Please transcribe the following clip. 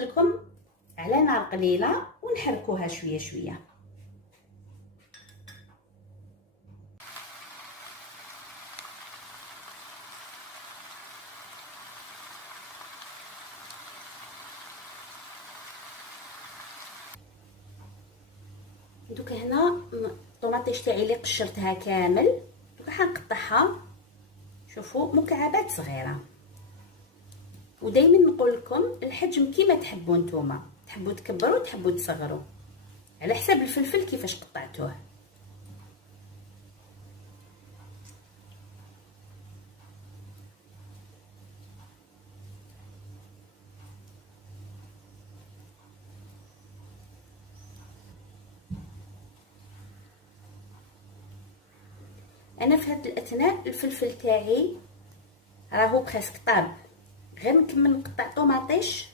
لكم على نار قليله ونحركوها شويه شويه. دوك هنا الطوماطيش تاعي اللي قشرتها كامل، دوك حنقطعها شوفوا مكعبات صغيره. ودائما نقول لكم الحجم كيما تحبوا نتوما، تحبوا تكبروا تحبوا تصغروا على حساب الفلفل كيفاش قطعتوه. انا في هذه الاثناء الفلفل تاعي راهو بريسك طاب، غير نكمل نقطع طوماطيش